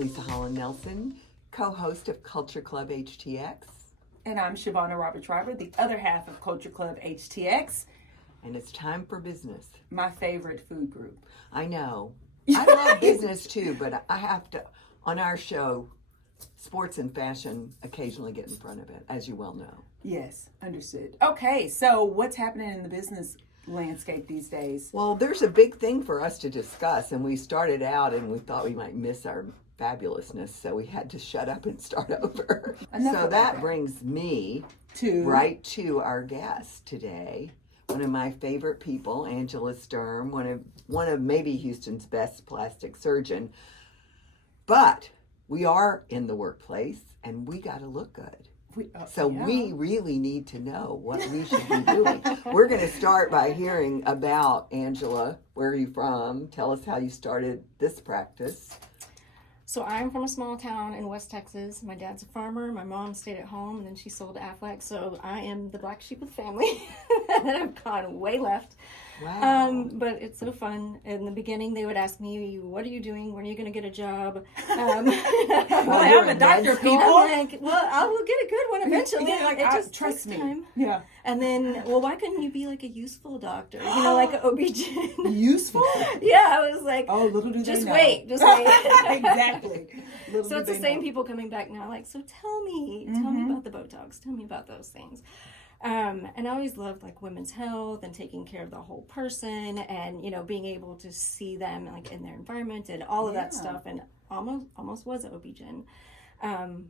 Leisa Holland-Nelson, co-host of Culture Club HTX. And I'm Shavonnah Schreiber, the other half of Culture Club HTX. And it's time for business. My favorite food group. I know. I love business too, but I have to, on our show, sports and fashion occasionally get in front of it, as you well know. Yes, understood. Okay, so what's happening in the business landscape these days? Well, there's a big thing for us to discuss, and we started out and we thought we might miss our fabulousness, so we had to shut up and start over. So that brings me right to our guest today, one of my favorite people, Angela Sturm, one of maybe Houston's best plastic surgeon. But we are in the workplace, and we got to look good. We really need to know what we should be doing. We're going to start by hearing about Angela. Where are you from? Tell us how you started this practice. So I'm from a small town in West Texas. My dad's a farmer. My mom stayed at home, and then she sold Affleck. So I am the black sheep of the family. And I've gone way left. Wow. But it's so fun. In the beginning, they would ask me, "What are you doing? When are you going to get a job?" Well, I'm a doctor, people. I'm like, well, I will get a good one eventually. Yeah, like, it just trust me. Time. Yeah. And then, well, why couldn't you be like a useful doctor? You know, like an OB-GYN. Useful? Yeah, I was like, oh, little do they just know. wait. Exactly. So it's the same people coming back now, like, so tell me about the Botox, tell me about those things. And I always loved like women's health and taking care of the whole person and, you know, being able to see them like in their environment and all of that stuff, and almost was an OB-GYN.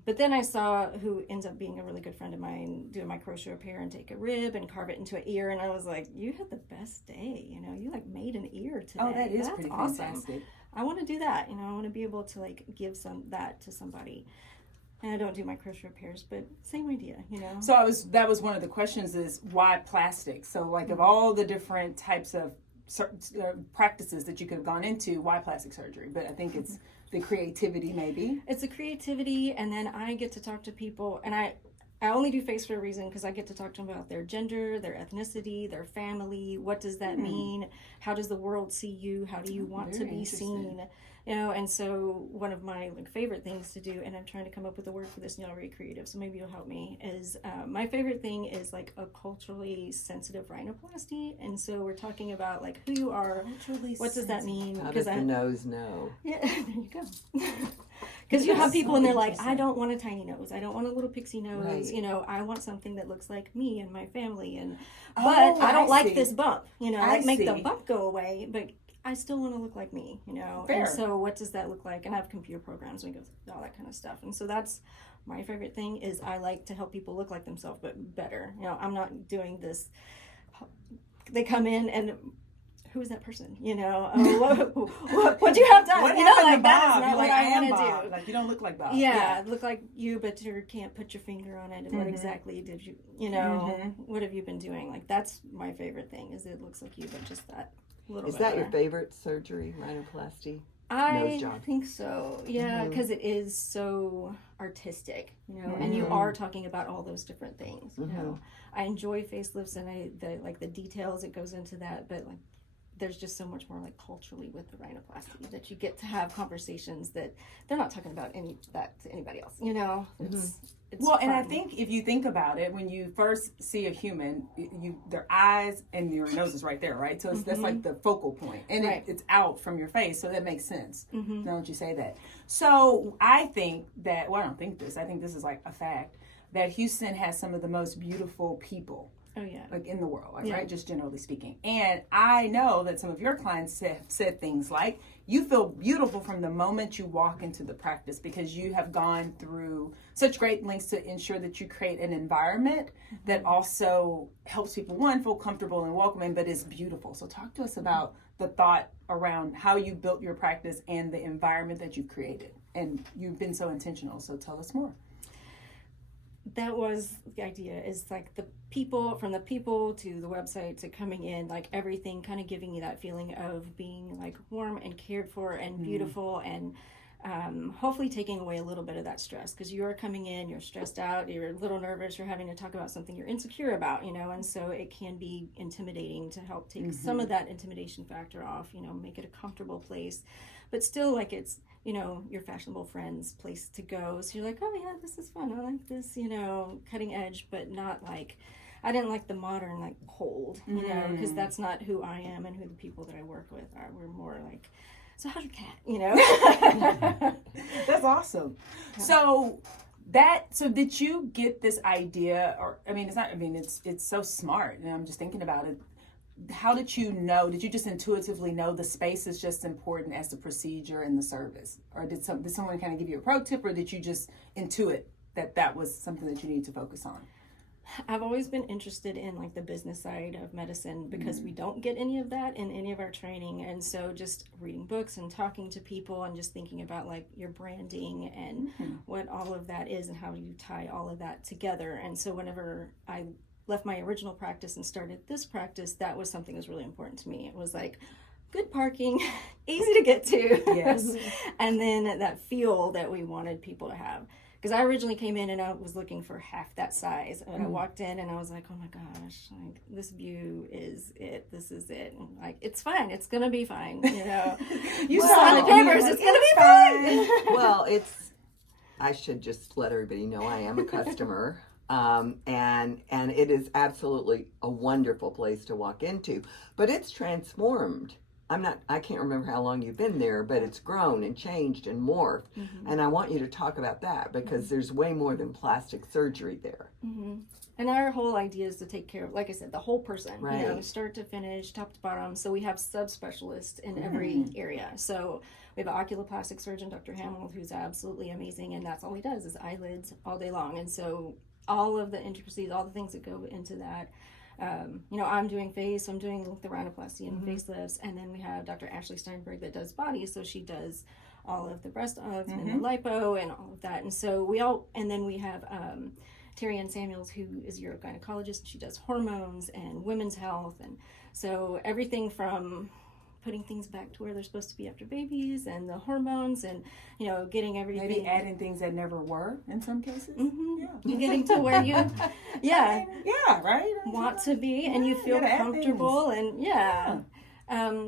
But then I saw who ends up being a really good friend of mine doing my crochet repair and take a rib and carve it into an ear, and I was like, you had the best day, you know, you like made an ear today. Oh, that is That's pretty awesome. fantastic. I want to do that, you know, I want to be able to like give that to somebody. And I don't do my crochet repairs, but same idea, you know. So that was one of the questions is why plastic? So like of all the different types of practices that you could have gone into, why plastic surgery? But I think it's the creativity maybe. It's the creativity, and then I get to talk to people, and I only do face for a reason because I get to talk to them about their gender, their ethnicity, their family. What does that mean? How does the world see you? How do you want to be seen? You know, and so one of my like favorite things to do, and I'm trying to come up with a word for this, and y'all are creative, so maybe you'll help me, is my favorite thing is like a culturally sensitive rhinoplasty. And so we're talking about like who you are, what does that mean? How does the nose know? Yeah, there you go. Because you have people and they're like, I don't want a tiny nose. I don't want a little pixie nose. Right. You know, I want something that looks like me and my family. And but I don't like this bump. You know, like make the bump go away, but I still want to look like me, you know. Fair. And so what does that look like? And I have computer programs and we go through all that kind of stuff. And so that's my favorite thing is I like to help people look like themselves, but better. You know, I'm not doing this. They come in and who is that person? You know, what do you have done? What you know, like that Bob? is not what I want to do. Like you don't look like Bob. Yeah, look like you, but you can't put your finger on it. And what exactly did you know, what have you been doing? Like that's my favorite thing is it looks like you, but just that little bit. Is that your favorite surgery, rhinoplasty? I think so. Yeah, because it is so artistic, you know, and you are talking about all those different things. You know, I enjoy facelifts and the details that goes into that, but like there's just so much more like culturally with the rhinoplasty that you get to have conversations that they're not talking about that to anybody else. You know, it's well, fun. and I think if you think about it, when you first see a human, their eyes and your nose is right there, right? So that's like the focal point, and it's out from your face, so that makes sense. Don't you say that? So I think that, well, I don't think this. I think this is like a fact that Houston has some of the most beautiful people. Oh yeah, like in the world, like, right? Just generally speaking. And I know that some of your clients have said things like, you feel beautiful from the moment you walk into the practice because you have gone through such great lengths to ensure that you create an environment that also helps people, one, feel comfortable and welcoming, but is beautiful. So talk to us about the thought around how you built your practice and the environment that you've created. And you've been so intentional, so tell us more. That was the idea, is like the people, from the people to the website to coming in, like everything kind of giving you that feeling of being like warm and cared for and beautiful. And hopefully taking away a little bit of that stress, because you are coming in, you're stressed out, you're a little nervous, you're having to talk about something you're insecure about, and so it can be intimidating. To help take some of that intimidation factor off, make it a comfortable place, but still like it's, your fashionable friend's place to go. So you're like, oh yeah, this is fun, I like this, cutting edge, but not like, I didn't like the modern, like cold, because that's not who I am and who the people that I work with are. We're more like, so how's your cat, That's awesome. Yeah. So did you get this idea, or, it's so smart, and I'm just thinking about it. How did you know? Did you just intuitively know the space is just important as the procedure and the service? Or did someone kind of give you a pro tip, or did you just intuit that was something that you need to focus on? I've always been interested in like the business side of medicine, because we don't get any of that in any of our training. And so just reading books and talking to people and just thinking about like your branding and what all of that is and how you tie all of that together. And so whenever I left my original practice and started this practice, that was something that was really important to me. It was like good parking, easy to get to. Yes. And then that feel that we wanted people to have. Because I originally came in and I was looking for half that size. And I walked in and I was like, oh my gosh, like this view is it. This is it. And like, it's fine. It's going to be fine. You saw the papers. It's going to be fine. Well, I should just let everybody know I am a customer. And it is absolutely a wonderful place to walk into. But it's transformed. I can't remember how long you've been there, but it's grown and changed and morphed. And I want you to talk about that, because there's way more than plastic surgery there. And our whole idea is to take care of, like I said, the whole person, right. Start to finish, top to bottom. So we have subspecialists in every area. So we have an oculoplastic surgeon, Dr. Hamill, who's absolutely amazing. And that's all he does is eyelids all day long. And so all of the intricacies, all the things that go into that. I'm doing face, I'm doing the rhinoplasty and facelifts, and then we have Dr. Ashley Steinberg that does body, so she does all of the breast and the lipo and all of that. And so we have Terry Ann Samuels, who is a urogynecologist, and she does hormones and women's health, and so everything from putting things back to where they're supposed to be after babies, and the hormones, and getting everything. Maybe adding things that never were in some cases. Yeah. Getting to where you, right. want to be, and you feel comfortable, and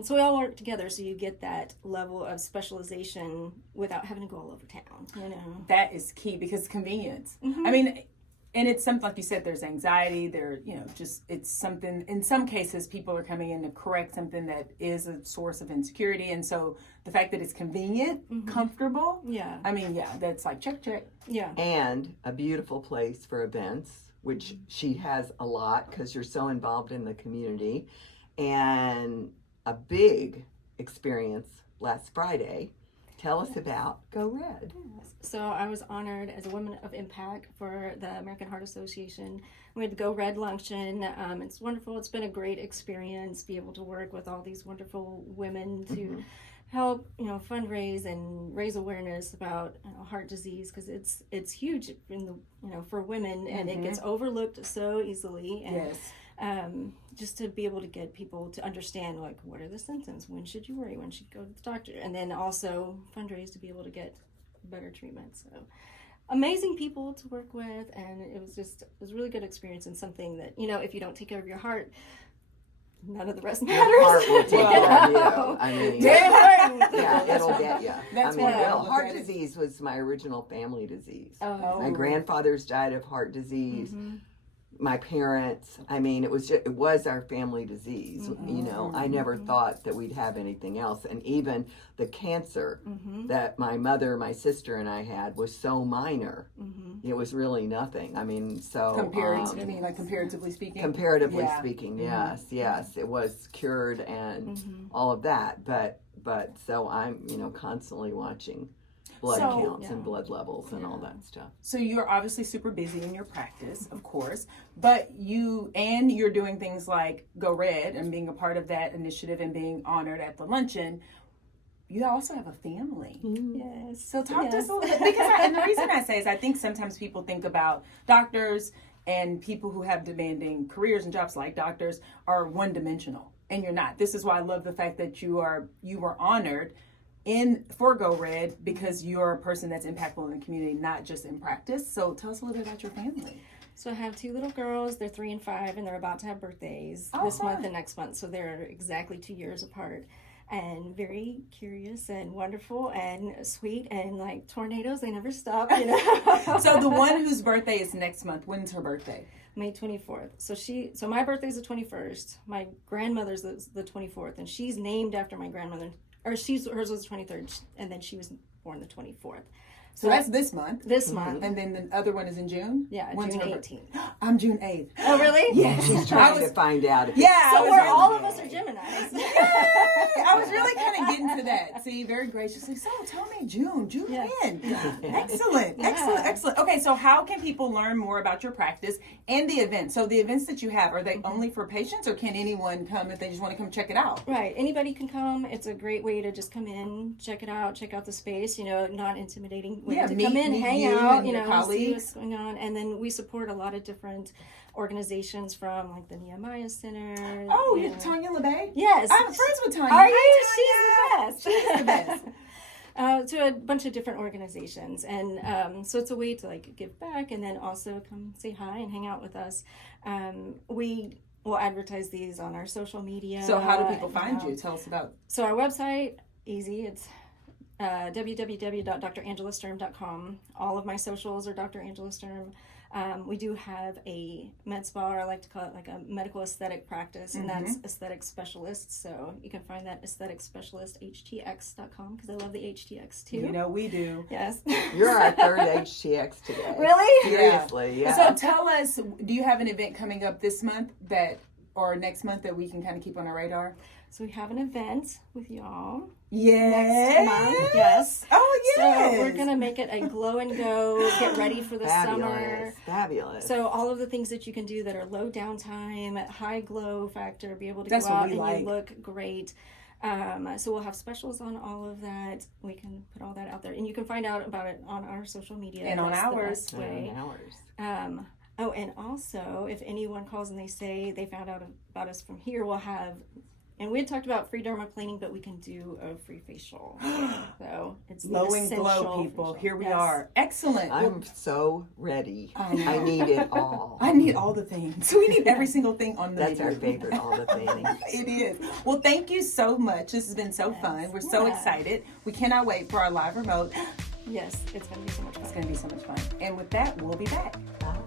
so we all work together, so you get that level of specialization without having to go all over town. That is key, because convenience. And it's something, like you said, there's anxiety, it's something, in some cases, people are coming in to correct something that is a source of insecurity. And so the fact that it's convenient, comfortable, that's like check. Yeah. And a beautiful place for events, which she has a lot, because you're so involved in the community. And a big experience last Friday. Tell us about Go Red. So I was honored as a Woman of Impact for the American Heart Association. We had the Go Red luncheon. It's wonderful. It's been a great experience, be able to work with all these wonderful women to help, fundraise and raise awareness about heart disease, because it's huge in the for women, and it gets overlooked so easily. And, yes. Just to be able to get people to understand, like, what are the symptoms? When should you worry? When should you go to the doctor? And then also fundraise to be able to get better treatment. So amazing people to work with, and it was a really good experience, and something that, if you don't take care of your heart, none of the rest matters. Your heart will take care of you. It'll get you. That's heart disease was my original family disease. Oh. My grandfathers died of heart disease. My parents, it was our family disease. I never thought that we'd have anything else. And even the cancer that my mother, my sister, and I had was so minor. It was really nothing. Comparatively speaking? Comparatively speaking, yes. It was cured and all of that. But so I'm, constantly watching blood counts and blood levels and all that stuff. So you're obviously super busy in your practice, of course, but you're doing things like Go Red and being a part of that initiative and being honored at the luncheon. You also have a family. Yes. So talk to us a little bit, because and the reason I say is I think sometimes people think about doctors and people who have demanding careers and jobs like doctors are one-dimensional, and you're not. This is why I love the fact that you were honored for Go Red because you're a person that's impactful in the community, not just in practice. So tell us a little bit about your family. So I have 2 little girls. They're 3 and 5, and they're about to have birthdays this month and next month. So they're exactly 2 years apart. And very curious and wonderful and sweet and like tornadoes. They never stop, you know. So the one whose birthday is next month, when's her birthday? May 24th. So my birthday's the 21st. My grandmother's the 24th, and she's named after my grandmother. Or hers was the 23rd, and then she was born the 24th. So that's this month. This month. And then the other one is in June? Yeah, When's June her 18th. I'm June 8th. Oh, really? Yeah. She's trying to find out. So all of us are Geminis. I was really kind of getting to that. See, very graciously. So tell me, June when? Excellent. Okay, so how can people learn more about your practice and the events? So the events that you have, are they only for patients, or can anyone come if they just want to come check it out? Right. Anybody can come. It's a great way to just come in, check it out, check out the space, not intimidating way to come in, hang out, see what's going on. And then we support a lot of different organizations from like the Nehemiah Center. Oh, you're Tanya LeBay? Yes. I'm friends with Tanya. Are you? She's the best. She's the best. To a bunch of different organizations, and so it's a way to like give back, and then also come say hi and hang out with us. We will advertise these on our social media. So how do people find you? Tell us about. So our website, easy. It's www.drangela.sturm.com. All of my socials are Dr. Angela Sturm. We do have a med spa, or I like to call it like a medical aesthetic practice, and that's aesthetic specialists. So you can find that aesthetic specialist HTX.com, because I love the HTX too. We do. Yes. You're our third HTX today. Really? Seriously, yeah. So tell us, do you have an event coming up this month or next month that we can kind of keep on our radar? So we have an event with y'all. Yes. Next month. Yes. Oh, yes. So we're going to make it a glow and go, get ready for the summer. Fabulous. So all of the things that you can do that are low downtime, high glow factor, be able to That's go out and like. you look great. So we'll have specials on all of that. We can put all that out there. And you can find out about it on our social media. And on ours. And on ours. Oh, and also, if anyone calls and they say they found out about us from here, we'll have, and we had talked about free dermaplaning, but we can do a free facial. So it's Glow and glow, people. Here we are. Excellent. I'm so ready. I need it all. I need all the things. We need every single thing on the That's our favorite, all the things. It is. Well, thank you so much. This has been so fun. We're so excited. We cannot wait for our live remote. Yes, it's going to be so much fun. It's going to be so much fun. And with that, we'll be back. Bye.